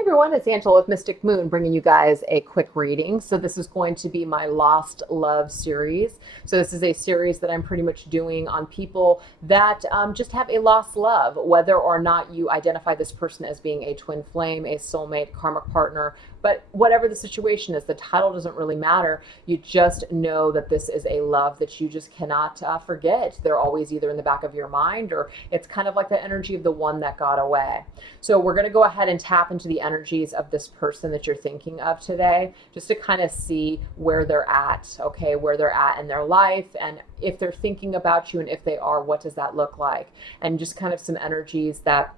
Everyone, it's Angela with Mystic Moon bringing you guys a quick reading. So this is going to be my Lost Love series. So this is a series that I'm pretty much doing on people that just have a lost love, whether or not you identify this person as being a twin flame, a soulmate, karmic partner, but whatever the situation is, the title doesn't really matter. You just know that this is a love that you just cannot forget. They're always either in the back of your mind, or it's kind of like the energy of the one that got away. So we're going to go ahead and tap into the energies of this person that you're thinking of today, just to kind of see where they're at, okay, where they're at in their life, and if they're thinking about you, and if they are, what does that look like? And just kind of some energies that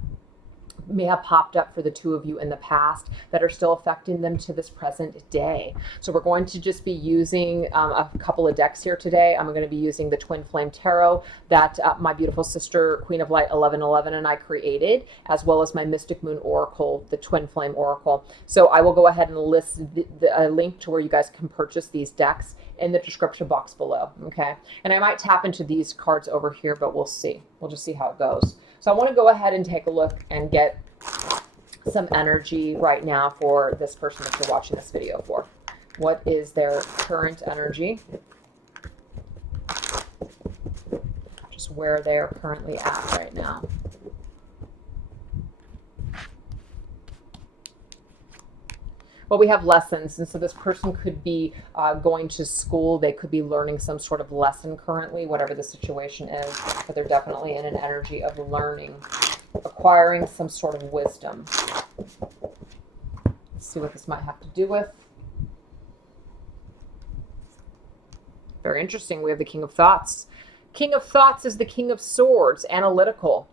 may have popped up for the two of you in the past that are still affecting them to this present day. So we're going to just be using a couple of decks here today. I'm going to be using the Twin Flame Tarot that my beautiful sister, Queen of Light 1111, and I created, as well as my Mystic Moon Oracle, the Twin Flame Oracle. So I will go ahead and list a link to where you guys can purchase these decks in the description box below, okay? And I might tap into these cards over here, but we'll see. We'll just see how it goes. So I want to go ahead and take a look and get some energy right now for this person that you're watching this video for. What is their current energy? Just where they're currently at right now. Well, we have lessons, and so this person could be going to school. They could be learning some sort of lesson currently, whatever the situation is, but they're definitely in an energy of learning, acquiring some sort of wisdom. Let's see what this might have to do with. Very interesting. We have the King of Thoughts. King of Thoughts is the King of Swords, analytical.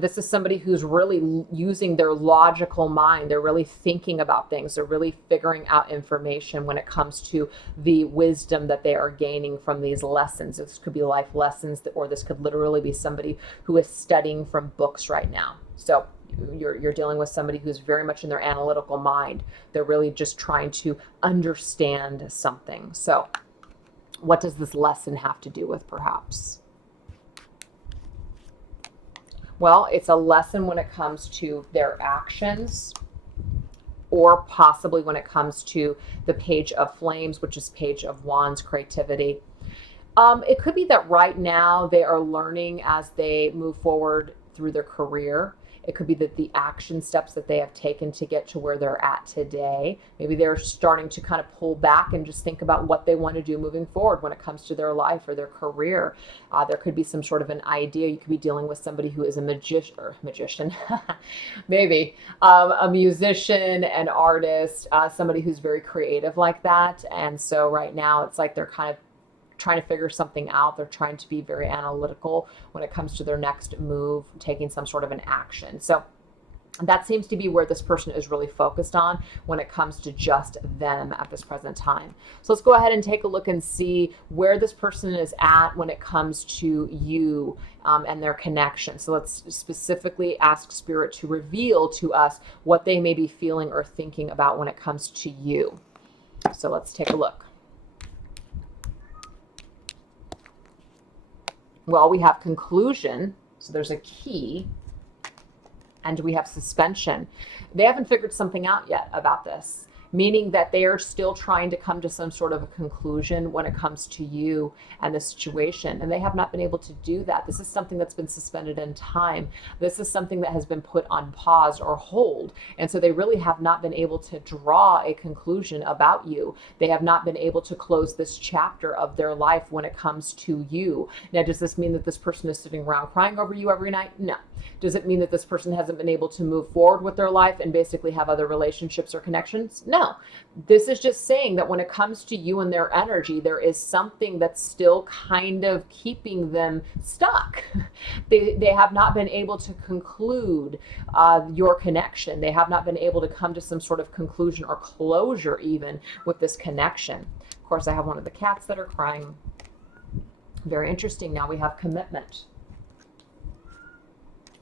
This is somebody who's really using their logical mind. They're really thinking about things. They're really figuring out information when it comes to the wisdom that they are gaining from these lessons. This could be life lessons, or this could literally be somebody who is studying from books right now. So you're dealing with somebody who's very much in their analytical mind. They're really just trying to understand something. So what does this lesson have to do with, perhaps? Well, it's a lesson when it comes to their actions, or possibly when it comes to the Page of Flames, which is Page of Wands, creativity. It could be that right now they are learning as they move forward through their career. It could be that the action steps that they have taken to get to where they're at today, maybe they're starting to kind of pull back and just think about what they want to do moving forward when it comes to their life or their career. There could be some sort of an idea. You could be dealing with somebody who is a magician, maybe a musician, an artist, somebody who's very creative like that. And so right now it's like they're kind of trying to figure something out. They're trying to be very analytical when it comes to their next move, taking some sort of an action. So that seems to be where this person is really focused on when it comes to just them at this present time. So let's go ahead and take a look and see where this person is at when it comes to you and their connection. So let's specifically ask Spirit to reveal to us what they may be feeling or thinking about when it comes to you. So let's take a look. Well, we have conclusion, so there's a key, and we have suspension. They haven't figured something out yet about this, meaning that they are still trying to come to some sort of a conclusion when it comes to you and the situation, and they have not been able to do that. This is something that's been suspended in time. This is something that has been put on pause or hold, and so they really have not been able to draw a conclusion about you. They have not been able to close this chapter of their life when it comes to you. Now, does this mean that this person is sitting around crying over you every night? No. Does it mean that this person hasn't been able to move forward with their life and basically have other relationships or connections? No. This is just saying that when it comes to you and their energy, there is something that's still kind of keeping them stuck. They have not been able to conclude your connection. They have not been able to come to some sort of conclusion or closure even with this connection. Of course, I have one of the cats that are crying. Very interesting. Now we have commitment.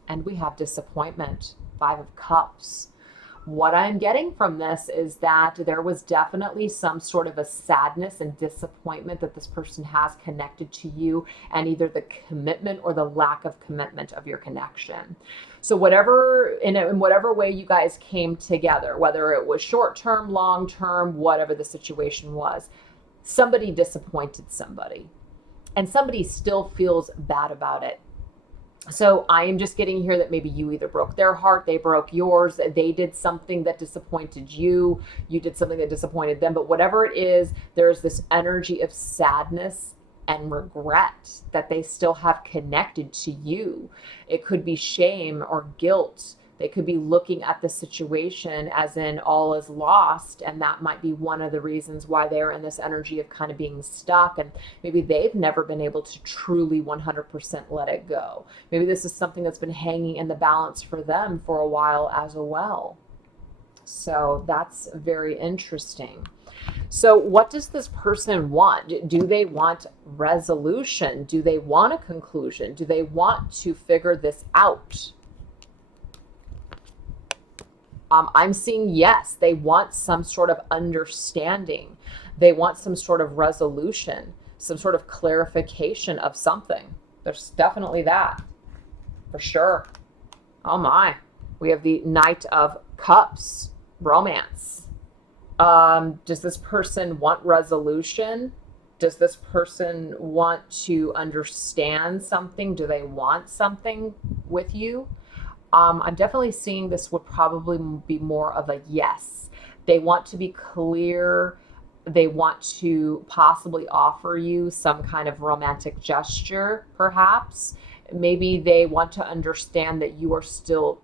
And we have disappointment. 5 of Cups. What I'm getting from this is that there was definitely some sort of a sadness and disappointment that this person has connected to you, and either the commitment or the lack of commitment of your connection. So whatever, in whatever way you guys came together, whether it was short term, long term, whatever the situation was, somebody disappointed somebody, and somebody still feels bad about it. So I am just getting here that maybe you either broke their heart, they broke yours, they did something that disappointed you, you did something that disappointed them. But whatever it is, there's this energy of sadness and regret that they still have connected to you. It could be shame or guilt. They could be looking at the situation as in all is lost, and that might be one of the reasons why they're in this energy of kind of being stuck, and maybe they've never been able to truly 100% let it go. Maybe this is something that's been hanging in the balance for them for a while as well. So that's very interesting. So what does this person want? Do they want resolution? Do they want a conclusion? Do they want to figure this out? I'm seeing yes, they want some sort of understanding. They want some sort of resolution, some sort of clarification of something. There's definitely that, for sure. Oh my. We have the Knight of Cups, romance. Does this person want resolution? Does this person want to understand something? Do they want something with you? I'm definitely seeing this would probably be more of a yes. They want to be clear. They want to possibly offer you some kind of romantic gesture, perhaps. Maybe they want to understand that you are still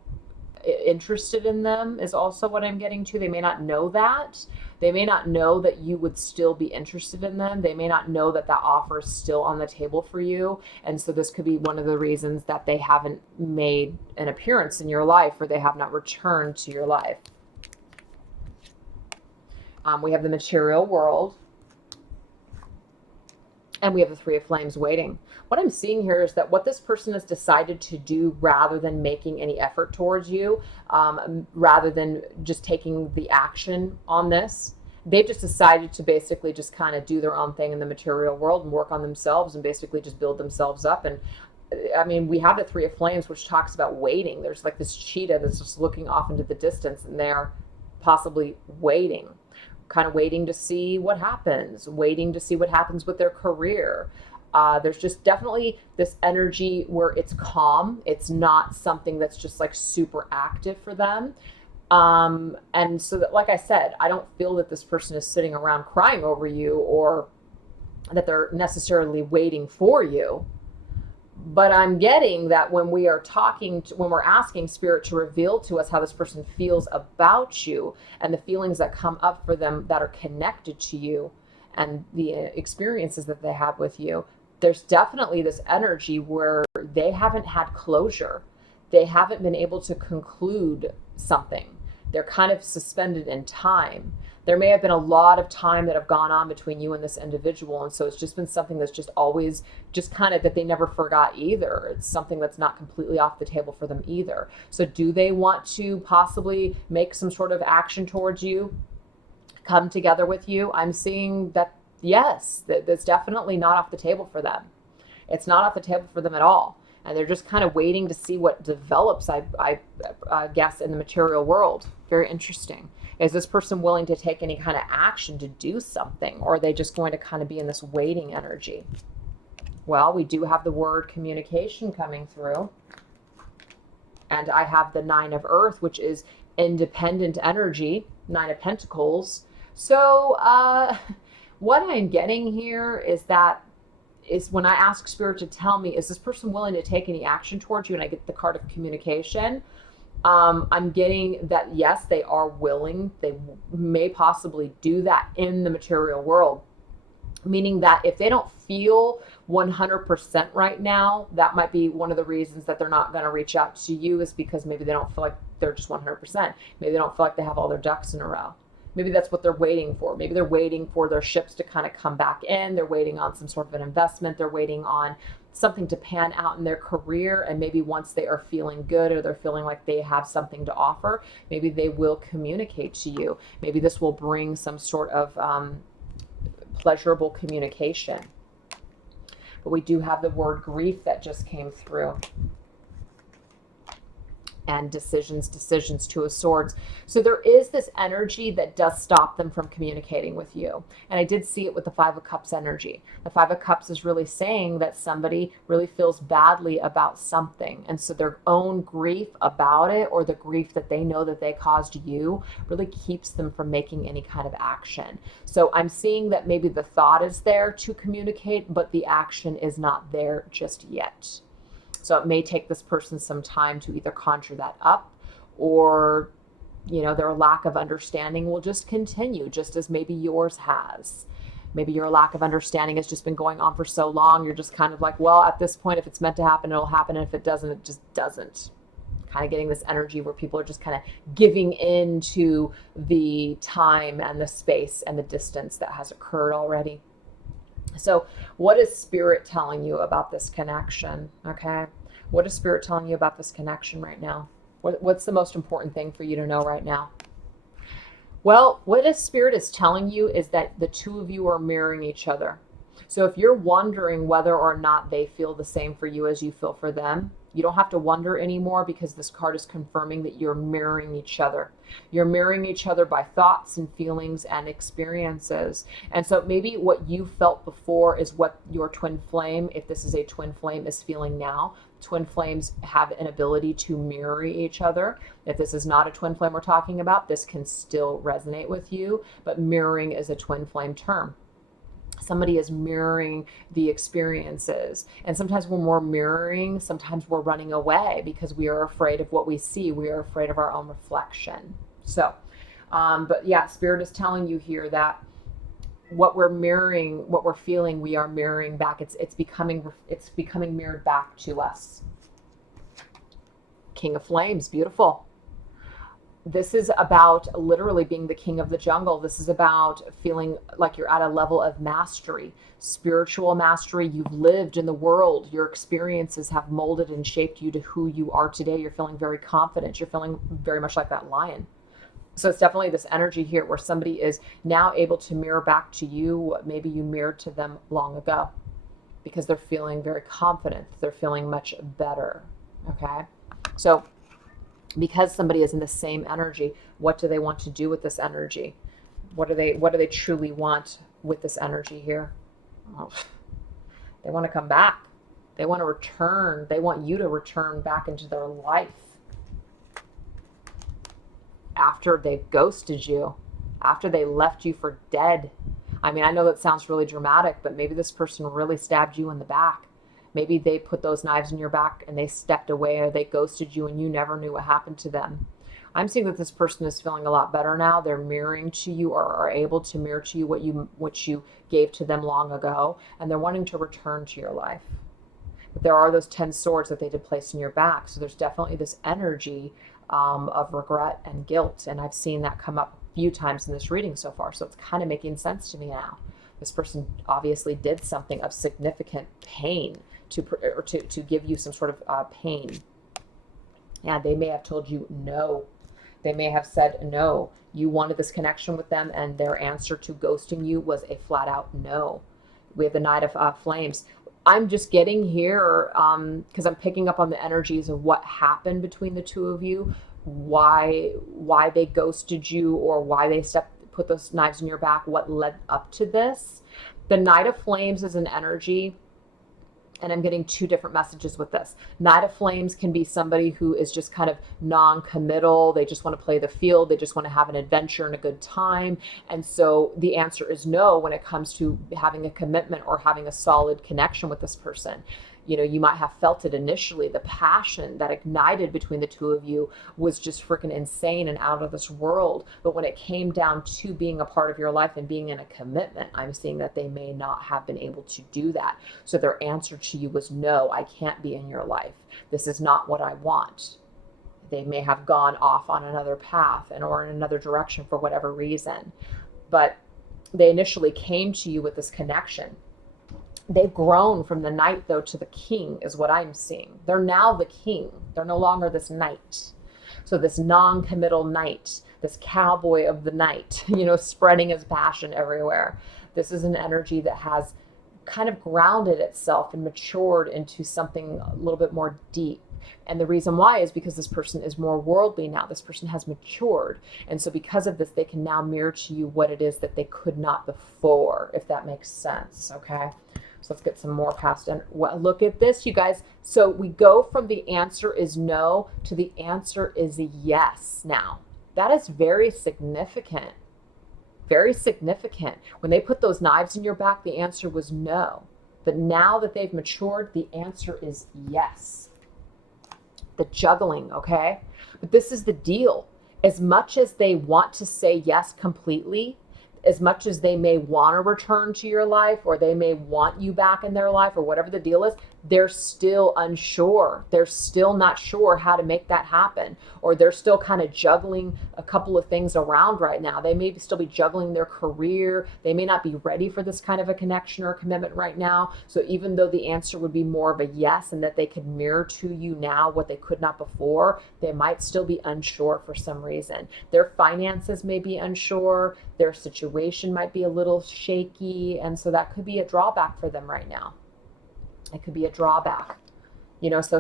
interested in them, is also what I'm getting to. They may not know that. They may not know that you would still be interested in them. They may not know that that offer is still on the table for you. And so this could be one of the reasons that they haven't made an appearance in your life, or they have not returned to your life. We have the material world. And we have the Three of Flames waiting. What I'm seeing here is that what this person has decided to do, rather than making any effort towards you, rather than just taking the action on this, they've just decided to basically just kind of do their own thing in the material world and work on themselves and basically just build themselves up. And I mean, we have the Three of Flames, which talks about waiting. There's like this cheetah that's just looking off into the distance, and they're possibly waiting. Kind of waiting to see what happens, waiting to see what happens with their career. There's just definitely this energy where it's calm. It's not something that's just like super active for them. And so that, like I said, I don't feel that this person is sitting around crying over you, or that they're necessarily waiting for you. But I'm getting that when we are talking, when we're asking Spirit to reveal to us how this person feels about you, and the feelings that come up for them that are connected to you, and the experiences that they have with you, there's definitely this energy where they haven't had closure. They haven't been able to conclude something. They're kind of suspended in time. There may have been a lot of time that have gone on between you and this individual. And so it's just been something that's just always just kind of that they never forgot either. It's something that's not completely off the table for them either. So do they want to possibly make some sort of action towards you, come together with you? I'm seeing that, yes, that's definitely not off the table for them. It's not off the table for them at all. And they're just kind of waiting to see what develops, I guess, in the material world. Very interesting. Is this person willing to take any kind of action to do something? Or are they just going to kind of be in this waiting energy? Well, we do have the word communication coming through. And I have the Nine of Earth, which is independent energy, Nine of Pentacles. So what I'm getting here is that is when I ask Spirit to tell me, is this person willing to take any action towards you? And I get the card of communication. I'm getting that, yes, they are willing. They may possibly do that in the material world, meaning that if they don't feel 100% right now, that might be one of the reasons that they're not going to reach out to you, is because maybe they don't feel like they're just 100%. Maybe they don't feel like they have all their ducks in a row. Maybe that's what they're waiting for. Maybe they're waiting for their ships to kind of come back in. They're waiting on some sort of an investment. They're waiting on something to pan out in their career, and maybe once they are feeling good or they're feeling like they have something to offer, maybe they will communicate to you. Maybe this will bring some sort of pleasurable communication. But we do have the word grief that just came through. And decisions, Two of Swords. So there is this energy that does stop them from communicating with you. And I did see it with the Five of Cups energy. The Five of Cups is really saying that somebody really feels badly about something. And so their own grief about it, or the grief that they know that they caused you, really keeps them from making any kind of action. So I'm seeing that maybe the thought is there to communicate, but the action is not there just yet. So it may take this person some time to either conjure that up, or, their lack of understanding will just continue, just as maybe yours has. Maybe your lack of understanding has just been going on for so long. You're just kind of like, well, at this point, if it's meant to happen, it'll happen. And if it doesn't, it just doesn't. Kind of getting this energy where people are just kind of giving in to the time and the space and the distance that has occurred already. So what is Spirit telling you about this connection? Okay. What is Spirit telling you about this connection right now? What's the most important thing for you to know right now? Well, what a Spirit is telling you is that the two of you are mirroring each other. So if you're wondering whether or not they feel the same for you as you feel for them, you don't have to wonder anymore, because this card is confirming that you're mirroring each other. You're mirroring each other by thoughts and feelings and experiences. And so maybe what you felt before is what your twin flame, if this is a twin flame, is feeling now. Twin flames have an ability to mirror each other. If this is not a twin flame we're talking about, this can still resonate with you, but mirroring is a twin flame term. Somebody is mirroring the experiences. And sometimes when we're mirroring, sometimes we're running away because we are afraid of what we see. We are afraid of our own reflection. So, but yeah, Spirit is telling you here that what we're mirroring, what we're feeling, we are mirroring back. It's becoming mirrored back to us. King of Flames, beautiful. This is about literally being the king of the jungle. This is about feeling like you're at a level of mastery, spiritual mastery. You've lived in the world. Your experiences have molded and shaped you to who you are today. You're feeling very confident. You're feeling very much like that lion. So it's definitely this energy here where somebody is now able to mirror back to you what maybe you mirrored to them long ago, because they're feeling very confident. They're feeling much better. Okay. So because somebody is in the same energy, what do they want to do with this energy? What do they truly want with this energy here? Oh, they want to come back. They want to return. They want you to return back into their life after they've ghosted you, after they left you for dead. I mean, I know that sounds really dramatic, but maybe this person really stabbed you in the back. Maybe they put those knives in your back and they stepped away, or they ghosted you and you never knew what happened to them. I'm seeing that this person is feeling a lot better now. They're mirroring to you, or are able to mirror to you what you gave to them long ago, and they're wanting to return to your life. But there are those 10 swords that they did place in your back. So there's definitely this energy of regret and guilt. And I've seen that come up a few times in this reading so far. So it's kind of making sense to me now. This person obviously did something of significant pain to give you some sort of pain. Yeah, they may have told you no. They may have said no. You wanted this connection with them, and their answer to ghosting you was a flat out no. We have the Knight of Flames. I'm just getting here because I'm picking up on the energies of what happened between the two of you, why they ghosted you, or why they put those knives in your back, what led up to this. The Knight of Flames is an energy, and I'm getting two different messages with this. Knight of Flames can be somebody who is just kind of non-committal. They just want to play the field. They just want to have an adventure and a good time. And so the answer is no when it comes to having a commitment or having a solid connection with this person. You know, you might have felt it initially. The passion that ignited between the two of you was just freaking insane and out of this world. But when it came down to being a part of your life and being in a commitment, I'm seeing that they may not have been able to do that. So their answer to you was, no, I can't be in your life. This is not what I want. They may have gone off on another path or in another direction for whatever reason. But they initially came to you with this connection. They've grown from the knight, though, to the king, is what I'm seeing. They're now the king. They're no longer this knight. So this non-committal knight, this cowboy of the night, spreading his passion everywhere. This is an energy that has kind of grounded itself and matured into something a little bit more deep. And the reason why is because this person is more worldly now. This person has matured. And so because of this, they can now mirror to you what it is that they could not before, if that makes sense. Okay. So let's get some more past. And look at this, you guys. So we go from the answer is no to the answer is yes now. That is very significant. Very significant. When they put those knives in your back, the answer was no. But now that they've matured, the answer is yes. The juggling, okay? But this is the deal. As much as they want to say yes completely, as much as they may want to return to your life, or they may want you back in their life, or whatever the deal is, they're still unsure. They're still not sure how to make that happen, or they're still kind of juggling a couple of things around right now. They may still be juggling their career. They may not be ready for this kind of a connection or a commitment right now. So even though the answer would be more of a yes, and that they could mirror to you now what they could not before, they might still be unsure for some reason. Their finances may be unsure. Their situation might be a little shaky. And so that could be a drawback for them right now. It could be a drawback.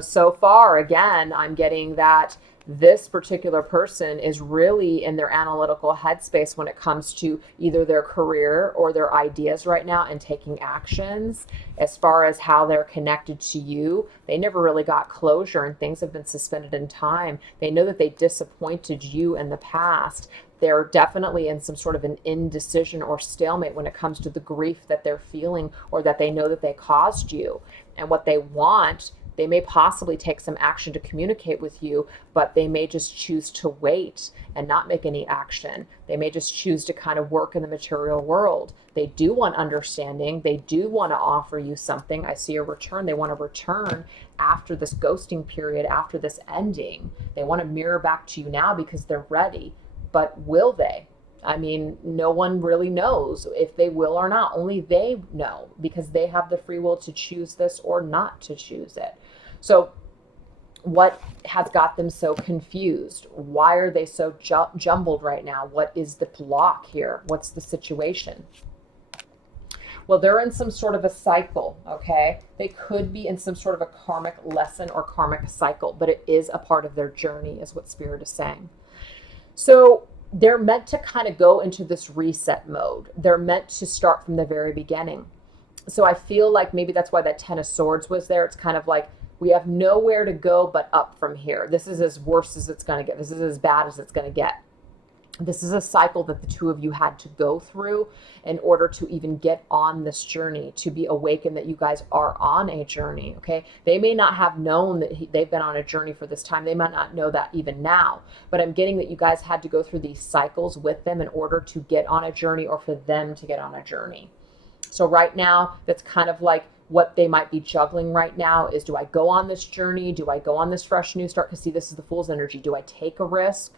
So far, again, I'm getting that this particular person is really in their analytical headspace when it comes to either their career or their ideas right now, and taking actions. As far as how they're connected to you, they never really got closure, and things have been suspended in time. They know that they disappointed you in the past. They're definitely in some sort of an indecision or stalemate when it comes to the grief that they're feeling, or that they know that they caused you. And what they want, they may possibly take some action to communicate with you, but they may just choose to wait and not make any action. They may just choose to kind of work in the material world. They do want understanding. They do want to offer you something. I see a return. They want to return after this ghosting period, after this ending. They want to mirror back to you now because they're ready. But will they? I mean, no one really knows if they will or not. Only they know, because they have the free will to choose this or not to choose it. So what has got them so confused? Why are they so jumbled right now? What is the block here? What's the situation? Well, they're in some sort of a cycle, okay? They could be in some sort of a karmic lesson or karmic cycle, but it is a part of their journey, is what Spirit is saying. So they're meant to kind of go into this reset mode. They're meant to start from the very beginning. So I feel like maybe that's why that Ten of Swords was there. It's kind of like, we have nowhere to go but up from here. This is as worse as it's going to get. This is as bad as it's going to get. This is a cycle that the two of you had to go through in order to even get on this journey, to be awakened that you guys are on a journey, okay? They may not have known that they've been on a journey for this time. They might not know that even now, but I'm getting that you guys had to go through these cycles with them in order to get on a journey, or for them to get on a journey. So right now, that's kind of like what they might be juggling right now is, do I go on this journey? Do I go on this fresh new start? Because see, this is the Fool's energy. Do I take a risk?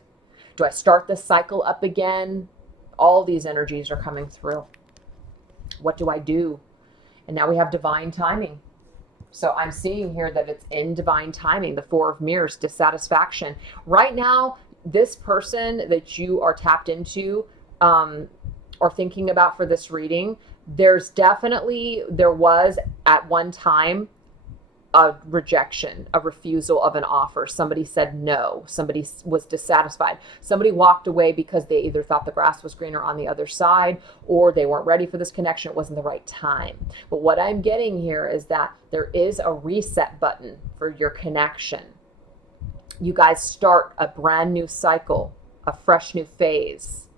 Do I start this cycle up again? All these energies are coming through. What do I do? And now we have divine timing. So I'm seeing here that it's in divine timing. The Four of Mirrors, dissatisfaction. Right now, this person that you are tapped into or thinking about for this reading, there was at one time a rejection, a refusal of an offer. Somebody said no. Somebody was dissatisfied. Somebody walked away because they either thought the grass was greener on the other side, or they weren't ready for this connection. It wasn't the right time. But what I'm getting here is that there is a reset button for your connection. You guys start a brand new cycle, a fresh new phase.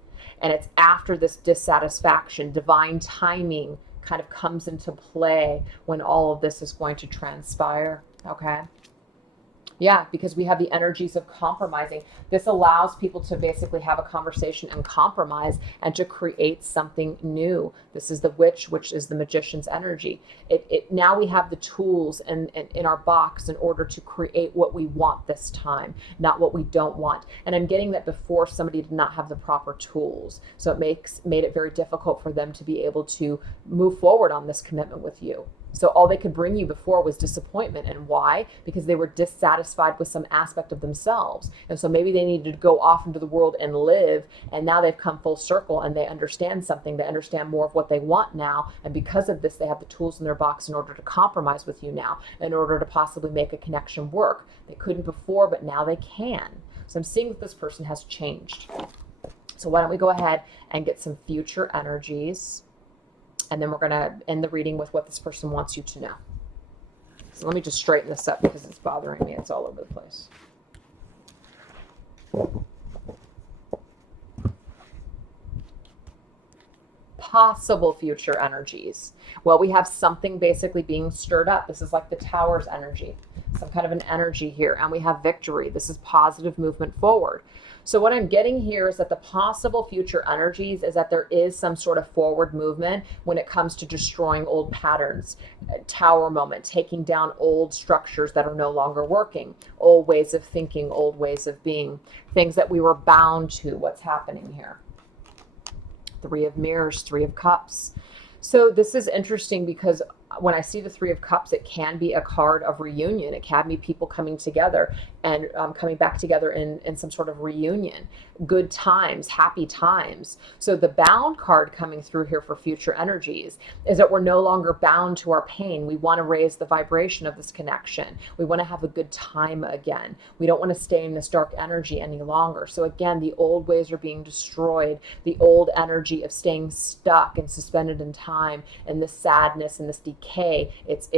And it's after this dissatisfaction, divine timing kind of comes into play when all of this is going to transpire, okay? Yeah, because we have the energies of compromising. This allows people to basically have a conversation and compromise and to create something new. This is the witch, which is the magician's energy. Now we have the tools in our box in order to create what we want this time, not what we don't want. And I'm getting that before, somebody did not have the proper tools. So it made it very difficult for them to be able to move forward on this commitment with you. So all they could bring you before was disappointment. And why? Because they were dissatisfied with some aspect of themselves. And so maybe they needed to go off into the world and live. And now they've come full circle and they understand something. They understand more of what they want now. And because of this, they have the tools in their box in order to compromise with you now, in order to possibly make a connection work. They couldn't before, but now they can. So I'm seeing that this person has changed. So why don't we go ahead and get some future energies, and then we're going to end the reading with what this person wants you to know. So let me just straighten this up because it's bothering me. It's all over the place. Possible future energies. Well, we have something basically being stirred up. This is like the Tower's energy, some kind of an energy here. And we have victory. This is positive movement forward. So what I'm getting here is that the possible future energies is that there is some sort of forward movement when it comes to destroying old patterns. Tower moment, taking down old structures that are no longer working, old ways of thinking, old ways of being, things that we were bound to. What's happening here? Three of Mirrors, Three of Cups. So this is interesting because when I see the Three of Cups, it can be a card of reunion. It can be people coming together and coming back together in some sort of reunion. Good times, happy times. So the bound card coming through here for future energies is that we're no longer bound to our pain. We want to raise the vibration of this connection. We want to have a good time again. We don't want to stay in this dark energy any longer. So again, the old ways are being destroyed. The old energy of staying stuck and suspended in time and this sadness and this decay, it's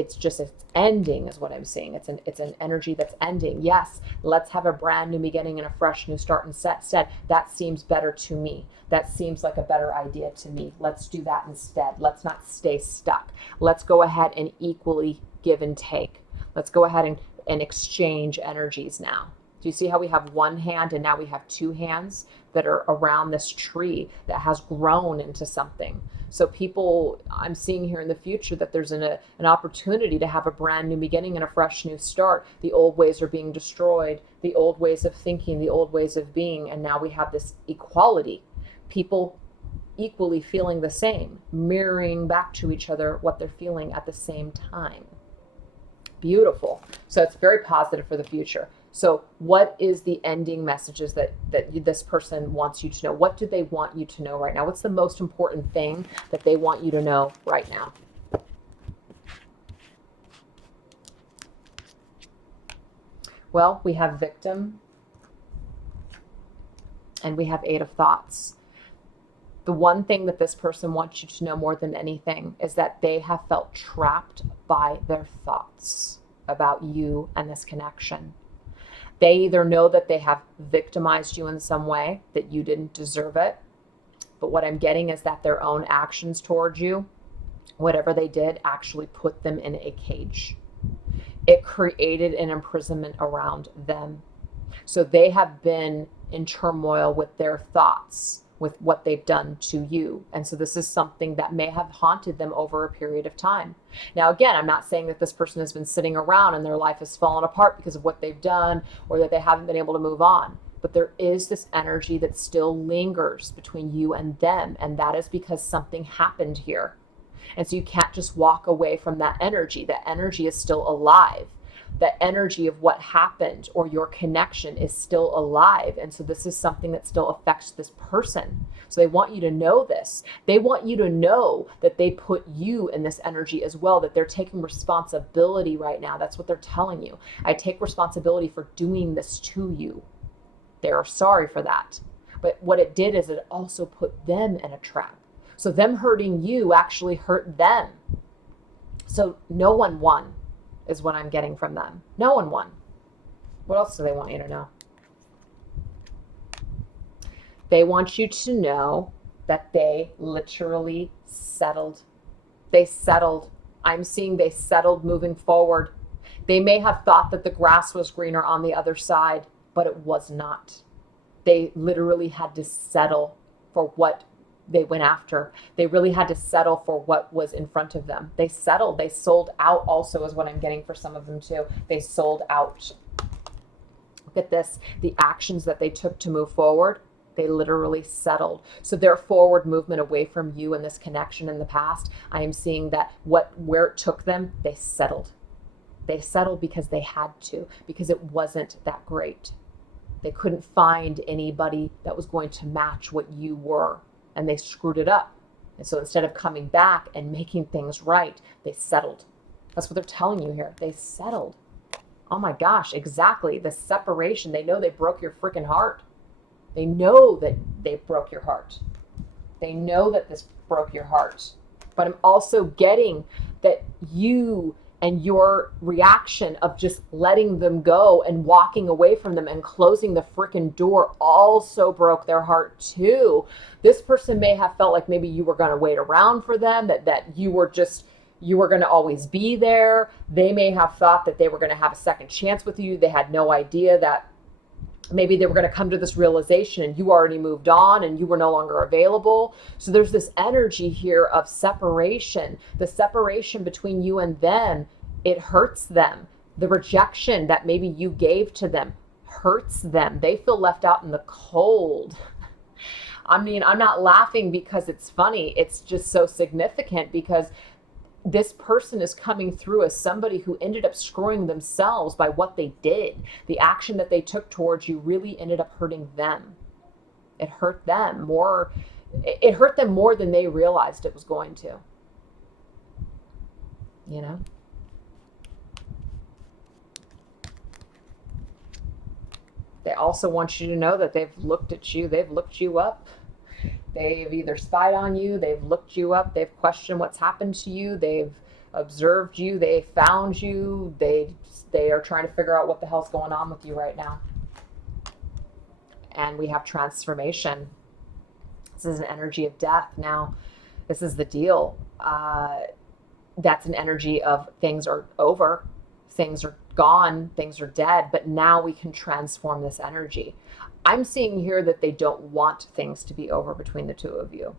ending is what I'm seeing. It's an energy that's ending. Yes, let's have a brand new beginning and a fresh new start instead. That seems better to me. That seems like a better idea to me. Let's do that instead. Let's not stay stuck. Let's go ahead and equally give and take. Let's go ahead and exchange energies now. Do you see how we have one hand and now we have two hands that are around this tree that has grown into something? So people, I'm seeing here in the future that there's an opportunity to have a brand new beginning and a fresh new start. The old ways are being destroyed, the old ways of thinking, the old ways of being, and now we have this equality. People equally feeling the same, mirroring back to each other what they're feeling at the same time. Beautiful. So it's very positive for the future. So what is the ending messages that this person wants you to know? What do they want you to know right now? What's the most important thing that they want you to know right now? Well, we have victim and we have Eight of Thoughts. The one thing that this person wants you to know more than anything is that they have felt trapped by their thoughts about you and this connection. They either know that they have victimized you in some way, that you didn't deserve it. But what I'm getting is that their own actions towards you, whatever they did, actually put them in a cage. It created an imprisonment around them. So they have been in turmoil with their thoughts, with what they've done to you. And so this is something that may have haunted them over a period of time. Now, again, I'm not saying that this person has been sitting around and their life has fallen apart because of what they've done or that they haven't been able to move on. But there is this energy that still lingers between you and them. And that is because something happened here. And so you can't just walk away from that energy. That energy is still alive. The energy of what happened or your connection is still alive. And so this is something that still affects this person. So they want you to know this. They want you to know that they put you in this energy as well, that they're taking responsibility right now. That's what they're telling you. I take responsibility for doing this to you. They are sorry for that. But what it did is it also put them in a trap. So them hurting you actually hurt them. So no one won. Is what I'm getting from them. No one won. What else do they want you to know? They want you to know that they literally settled. They settled. I'm seeing they settled moving forward. They may have thought that the grass was greener on the other side, but it was not. They literally had to settle for what they went after. They really had to settle for what was in front of them. They settled. They sold out also is what I'm getting for some of them too. They sold out. Look at this. The actions that they took to move forward They literally settled. So their forward movement away from you and this connection in the past, I am seeing that where it took them, they settled. They settled because they had to, because it wasn't that great. They couldn't find anybody that was going to match what you were, and they screwed it up. And so instead of coming back and making things right, they settled. That's what they're telling you here. They settled. Oh my gosh, exactly. The separation. They know they broke your freaking heart. They know that they broke your heart. They know that this broke your heart. But I'm also getting that you and your reaction of just letting them go and walking away from them and closing the freaking door also broke their heart too. This person may have felt like maybe you were going to wait around for them, that you were going to always be there. They may have thought that they were going to have a second chance with you. They had no idea that maybe they were going to come to this realization and you already moved on and you were no longer available. So there's this energy here of separation. The separation between you and them, it hurts them. The rejection that maybe you gave to them hurts them. They feel left out in the cold. I mean, I'm not laughing because it's funny. It's just so significant because this person is coming through as somebody who ended up screwing themselves by what they did. The action that they took towards you really ended up hurting them. It hurt them more. It hurt them more than they realized it was going to. You know? They also want you to know that they've looked at you. They've looked you up. They've either spied on you, they've looked you up, they've questioned what's happened to you, they've observed you, they found you, they are trying to figure out what the hell's going on with you right now. And we have transformation. This is an energy of death. Now, this is the deal. That's an energy of things are over, things are gone, things are dead, but now we can transform this energy. I'm seeing here that they don't want things to be over between the two of you.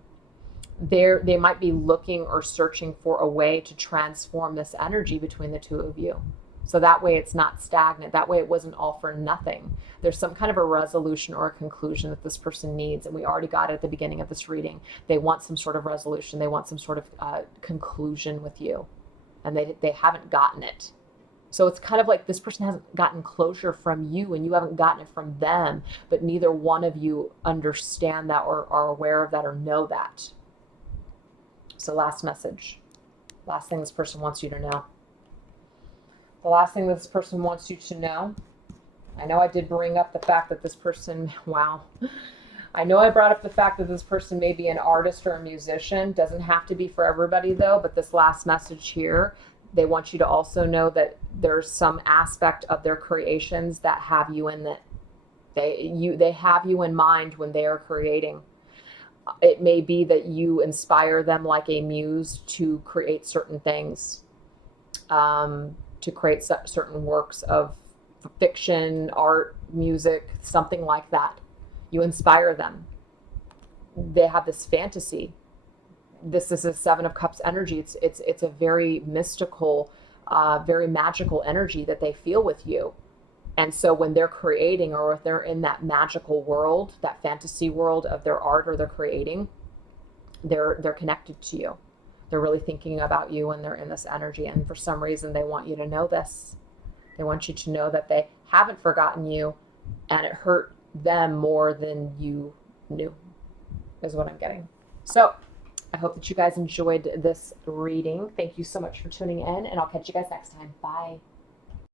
They might be looking or searching for a way to transform this energy between the two of you. So that way it's not stagnant. That way it wasn't all for nothing. There's some kind of a resolution or a conclusion that this person needs. And we already got it at the beginning of this reading. They want some sort of resolution. They want some sort of conclusion with you. And they haven't gotten it. So it's kind of like this person hasn't gotten closure from you and you haven't gotten it from them, but neither one of you understand that or are aware of that or know that. So last message, last thing this person wants you to know. The last thing that this person wants you to know, I know I did bring up the fact that this person, wow. I know I brought up the fact that this person may be an artist or a musician. Doesn't have to be for everybody though, but this last message here, they want you to also know that there's some aspect of their creations that have you in that they have you in mind when they are creating. It may be that you inspire them like a muse to create certain things, to create certain works of fiction, art, music, something like that. You inspire them. They have this fantasy. This is a Seven of Cups energy. It's a very mystical, very magical energy that they feel with you. And so when they're creating or if they're in that magical world, that fantasy world of their art or they're creating, they're connected to you. They're really thinking about you when they're in this energy. And for some reason, they want you to know this. They want you to know that they haven't forgotten you and it hurt them more than you knew, is what I'm getting. So I hope that you guys enjoyed this reading. Thank you so much for tuning in, and I'll catch you guys next time. Bye.